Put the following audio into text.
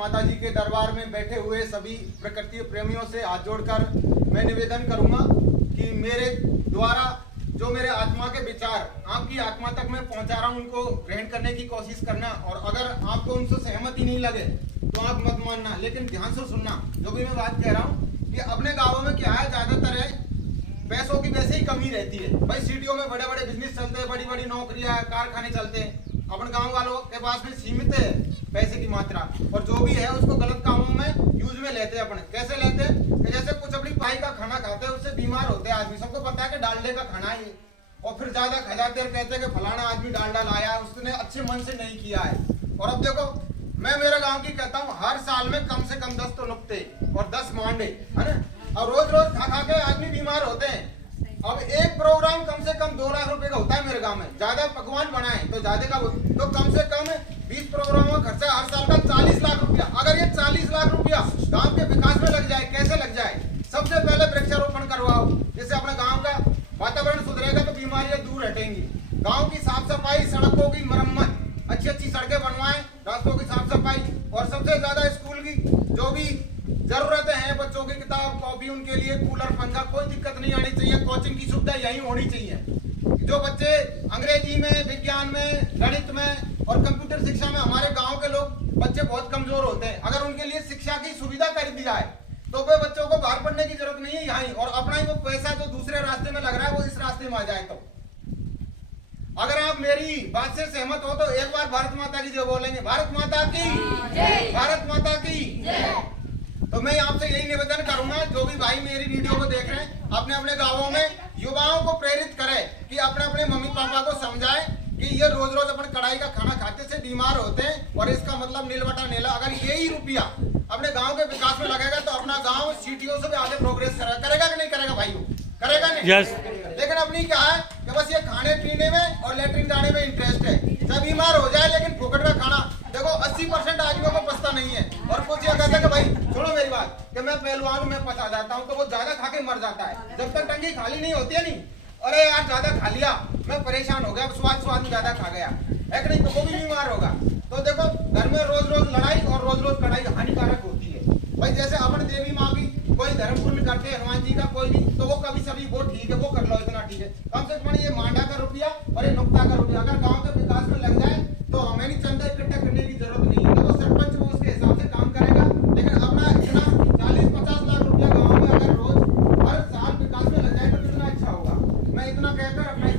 माता जी के दरबार में बैठे हुए सभी प्रकृति प्रेमियों से हाथ जोड़कर मैं निवेदन करूंगा कि मेरे द्वारा जो मेरे आत्मा के विचार आपकी आत्मा तक मैं पहुंचा रहा हूं उनको ग्रहण करने की कोशिश करना, और अगर आपको उनसे सहमति नहीं लगे तो आप मत मानना, लेकिन ध्यान से सुनना जो भी मैं बात कह रहा हूँ। कि अपने गाँवों में क्या है, ज्यादातर है पैसों की वैसे ही कमी रहती है भाई। सिटियों में बड़े बड़े बिजनेस चलते हैं, बड़ी बड़ी नौकरियां कारखाने चलते हैं, अपन गांव वालों के पास में सीमित है पैसे की मात्रा, और जो भी है उसको गलत कामों में यूज में लेते हैं। अपन कैसे लेते हैं कि जैसे कुछ अपनी भाई का खाना खाते हैं उससे बीमार होते हैं आदमी, सबको पता है कि डालडे का खाना है, और फिर ज्यादा खा जाते हैं, कहते हैं कि फलाना आदमी डालडा लाया है, उसने अच्छे मन से नहीं किया है। और अब देखो मैं मेरे गाँव की कहता हूँ, हर साल में कम से कम 10 तो नुक्ते और 10 मांडे है ना, और रोज रोज खा खा के आदमी बीमार होते हैं। अब एक प्रोग्राम कम से कम 2 लाख रुपए का होता है मेरे गांव में, ज्यादा पकवान बनाए तो ज्यादा का, तो कम से कम 20 प्रोग्रामों का खर्चा हर साल का 40 लाख रुपया। अगर ये 40 लाख रुपया गांव के विकास में लग जाए, कैसे लग जाए? सबसे पहले वृक्षारोपण करवाओ, जिससे अपने गांव का वातावरण सुधरेगा तो बीमारियां दूर हटेंगी। गाँव की साफ सफाई, सड़कों की मरम्मत, अच्छी अच्छी सड़कें बनवाएं, रास्तों की साफ सफाई, और सबसे ज्यादा स्कूल की जो भी जरूरतें हैं, बच्चों की किताब कॉपी, उनके लिए कूलर पंखा, कोई दिक्कत नहीं आनी चाहिए। कोचिंग की सुविधा यही होनी चाहिए। जो बच्चे अंग्रेजी में, विज्ञान में, गणित में और कंप्यूटर शिक्षा में, हमारे गांव के लोग बच्चे बहुत कमजोर होते हैं, अगर उनके लिए शिक्षा की सुविधा कर दी जाए तो वे बच्चों को बाहर पढ़ने की जरूरत नहीं है यहाँ, और अपना ही वो पैसा जो दूसरे रास्ते में लग रहा है वो इस रास्ते में आ जाए। तो अगर आप मेरी बात से सहमत हो तो एक बार भारत माता की जय बोलेंगे। भारत माता की जय, भारत माता की जय। तो मैं आपसे यही निवेदन करूंगा, जो भी भाई मेरी वीडियो को देख रहे हैं, अपने अपने गांवों में युवाओं को प्रेरित करें कि अपने अपने मम्मी पापा को समझाएं कि ये रोज रोज अपन कढ़ाई का खाना खाते से बीमार होते हैं, और इसका मतलब नीलबटा नीला। अगर यही रुपया अपने गांव के विकास में लगेगा तो अपना गांव सीटीओ से भी आगे प्रोग्रेस करेगा कि नहीं करेगा भाइयों? करेगा नहीं? yes. लेकिन अपनी क्या है कि बस ये खाने पीने में और लेटरिन जाने में इंटरेस्ट है, जब बीमार हो जाए। लेकिन फोकट का खाना देखो 80% आदमियों को पछता नहीं है, और कुछ ये कहते हैं कि भाई सुनो मेरी बात कि मैं पहलवान हूं, मैं पछा जाता हूं, तो वो ज्यादा खा के मर जाता है। जब तक टंकी खाली नहीं होती है नहीं, अरे यार ज्यादा खा लिया, मैं परेशान हो गया, स्वाद में ज्यादा खा गया है कि नहीं, तो वो भी बीमार होगा। तो देखो घर में रोज रोज लड़ाई और रोज रोज कड़ाई हानिकारक होती है भाई। जैसे अपन देवी माँ की कोई धर्म पुण्य करते हैं, हनुमान जी का कोई भी, तो वो कभी सभी वो ठीक है, वो कर लो, इतना ठीक है। कम से कम ये मांडा का रुपया और ये नुक्ता का रुपया अगर गांव के विकास में लग जाए तो हमें नहीं चंदा इकट्ठा करने की जरूरत नहीं है। तो सरपंच वो उसके हिसाब से काम करेगा, लेकिन अपना इतना 40-50 लाख रुपया गाँव में अगर रोज हर साल विकास में लग जाए तो कितना अच्छा होगा। मैं इतना कहकर अपना